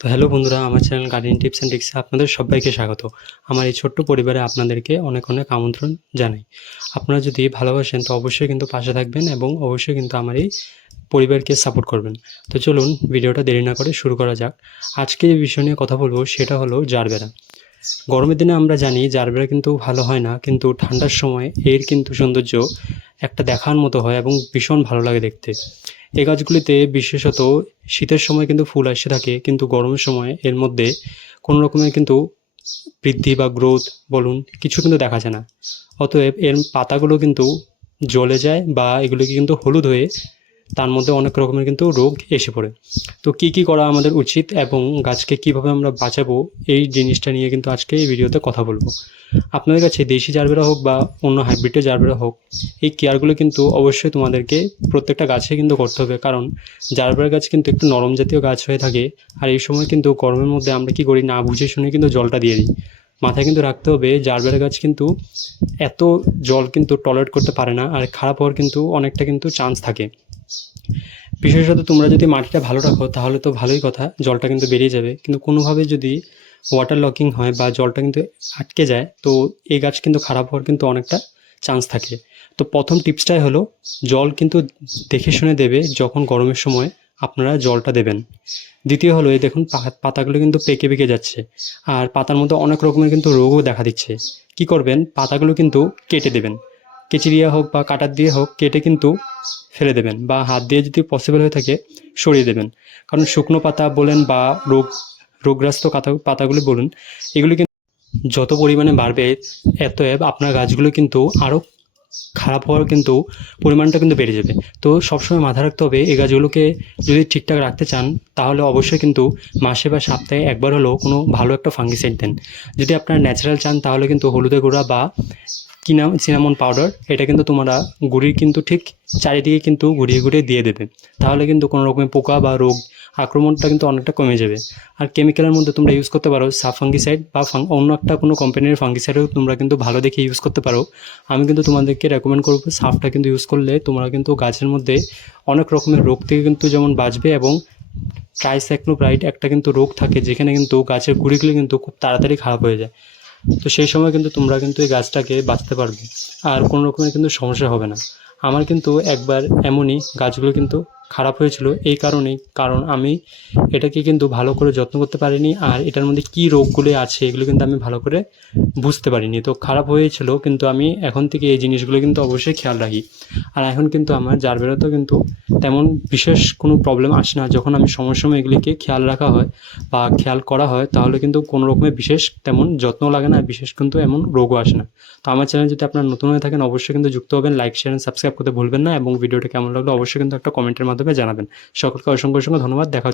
তো হ্যালো বন্ধুরা, আমার চ্যানেল গার্ডেন টিপস অ্যান্ড ট্রিক্সে আপনাদের সবাইকে স্বাগত। আমার এই ছোট্ট পরিবারে আপনাদেরকে অনেক অনেক আমন্ত্রণ জানাই। আপনারা যদি ভালোবাসেন তো অবশ্যই কিন্তু পাশে থাকবেন এবং অবশ্যই কিন্তু আমার এই পরিবারকে সাপোর্ট করবেন। তো চলুন ভিডিওটা দেরি না করে শুরু করা যাক। আজকে যে বিষয় নিয়ে কথা বলবো সেটা হলো জারবেরা। গরমের দিনে আমরা জানি জারবেরা কিন্তু ভালো হয় না, কিন্তু ঠান্ডার সময় এর কিন্তু সৌন্দর্য একটা দেখার মতো হয় এবং ভীষণ ভালো লাগে দেখতে। এই গাছগুলিতে বিশেষত শীতের সময় কিন্তু ফুল আসতে থাকে, কিন্তু গরমের সময় এর মধ্যে কোনো রকমের কিন্তু বৃদ্ধি বা গ্রোথ বলুন কিছু কিন্তু দেখা যায় না। অতএব এর পাতাগুলো কিন্তু জ্বলে যায় বা এগুলোকে কিন্তু হলুদ হয়ে তার মধ্যে অনেক রকমের কিন্তু রোগ এসে পড়ে। তো কি করা আমাদের উচিত এবং গাছকে কিভাবে আমরা বাঁচাবো, এই জিনিসটা নিয়ে কিন্তু আজকে এই ভিডিওতে কথা বলবো। আপনাদের কাছে দেশি জারবেরা হোক বা অন্য হাইব্রিডের জারবেরা হোক, এই কেয়ারগুলো কিন্তু অবশ্যই তোমাদেরকে প্রত্যেকটা গাছে কিন্তু করতে হবে, কারণ জারবেরা গাছ কিন্তু একটু নরম জাতীয় গাছ হয়ে থাকে। আর এই সময় কিন্তু গরমের মধ্যে আমরা কি করি, না বুঝে শুনে কিন্তু জলটা দিয়ে দিই। মাথায় কিন্তু রাখতে হবে জারবেরা গাছ কিন্তু এত জল কিন্তু টলারেট করতে পারে না, আর খারাপ হওয়ার কিন্তু অনেকটা কিন্তু চান্স থাকে। বিশেষত তোমরা যদি মাটিটা ভালো রাখো তাহলে তো ভালোই কথা, জলটা কিন্তু বেরিয়ে যাবে, কিন্তু কোনোভাবে যদি ওয়াটার লকিং হয় বা জলটা কিন্তু আটকে যায়, তো এই গাছ কিন্তু খারাপ হওয়ার কিন্তু অনেকটা চান্স থাকে। তো প্রথম টিপসটাই হলো জল কিন্তু দেখে শুনে দেবে যখন গরমের সময় আপনারা জলটা দেবেন। দ্বিতীয় হলো এই দেখুন পাতাগুলো কিন্তু পেকে পেকে যাচ্ছে, আর পাতার মধ্যে অনেক রকমের কিন্তু রোগও দেখা দিচ্ছে। কি করবেন, পাতাগুলো কিন্তু কেটে দেবেন, কেচি দিয়ে হোক বা কাটার দিয়ে হোক কেটে কিন্তু ফেলে দেবেন, বা হাত দিয়ে যদি পসিবল হয়ে থাকে সরিয়ে দেবেন। কারণ শুকনো পাতা বলেন বা রোগগ্রস্ত পাতাগুলি বলুন, এগুলি কিন্তু যত পরিমাণে বাড়বে এতএব আপনার গাছগুলো কিন্তু আরও খারাপ হওয়ার কিন্তু পরিমাণটা কিন্তু বেড়ে যাবে। তো সবসময় মাথায় রাখতে হবে এই গাছগুলোকে যদি ঠিকঠাক রাখতে চান তাহলে অবশ্যই কিন্তু মাসে বা সপ্তাহে একবার হলেও কোনো ভালো একটা ফাঙ্গিসাইড দেন। যদি আপনারা ন্যাচারাল চান তাহলে কিন্তু হলুদের গুঁড়া বা সিনামন পাউডার, এটা কিন্তু তোমরা গুঁড়ির কিন্তু ঠিক চারিদিকে কিন্তু ঘুরিয়ে ঘুরিয়ে দিয়ে দেবে। তাহলে কিন্তু কোনো রকমের পোকা বা রোগ আক্রমণটা কিন্তু অনেকটা কমে যাবে। আর কেমিক্যালের মধ্যে তোমরা ইউজ করতে পারো সাব ফাঙ্গিসাইড বা অন্য একটা কোনো কোম্পানির ফাঙ্গিসাইডও তোমরা কিন্তু ভালো দেখে ইউজ করতে পারো। আমি কিন্তু তোমাদেরকে রেকমেন্ড করবো সাফটা কিন্তু ইউজ করলে তোমরা কিন্তু গাছের মধ্যে অনেক রকমের রোগ থেকে কিন্তু যেমন বাঁচবে, এবং ট্রাইসাইক্লোপ্রাইড একটা কিন্তু রোগ থাকে যেখানে কিন্তু গাছের গুঁড়িগুলো কিন্তু খুব তাড়াতাড়ি খারাপ হয়ে যায়। তো সেই সময় কিন্তু তোমরা কিন্তু এই গাছটাকে বাঁচতে পারবে, আর কোনো রকমের কিন্তু সমস্যা হবে না। আমার কিন্তু একবার এমনই গাছগুলো কিন্তু খারাপ হয়েছিল এই কারণেই, কারণ আমি এটাকে কিন্তু ভালো করে যত্ন করতে পারিনি, আর এটার মধ্যে কী রোগগুলো আছে এগুলো কিন্তু আমি ভালো করে বুঝতে পারিনি। তো খারাপ হয়েছিল, কিন্তু আমি এখন থেকে এই জিনিসগুলো কিন্তু অবশ্যই খেয়াল রাখি। আর এখন কিন্তু আমার জারবেরাতেও কিন্তু তেমন বিশেষ কোনো প্রবলেম আসে না, যখন আমি সময় সময় এগুলিকে খেয়াল রাখা হয় বা খেয়াল করা হয় তাহলে কিন্তু কোনো রকমের বিশেষ তেমন যত্ন লাগে না, বিশেষ কিন্তু এমন রোগও আসে না। তো আমার চ্যানেল যদি আপনারা নতুন হয়ে থাকেন অবশ্যই কিন্তু যুক্ত হবেন, লাইক শেয়ার এন্ড সাবস্ক্রাইব করতে ভুলবেন না, এবং ভিডিওটা কেমন লাগলো অবশ্যই কিন্তু একটা কমেন্টের মাধ্যমে জানাবেন। সকলকে অসংখ্য অসংখ্য ধন্যবাদ, দেখা হচ্ছে।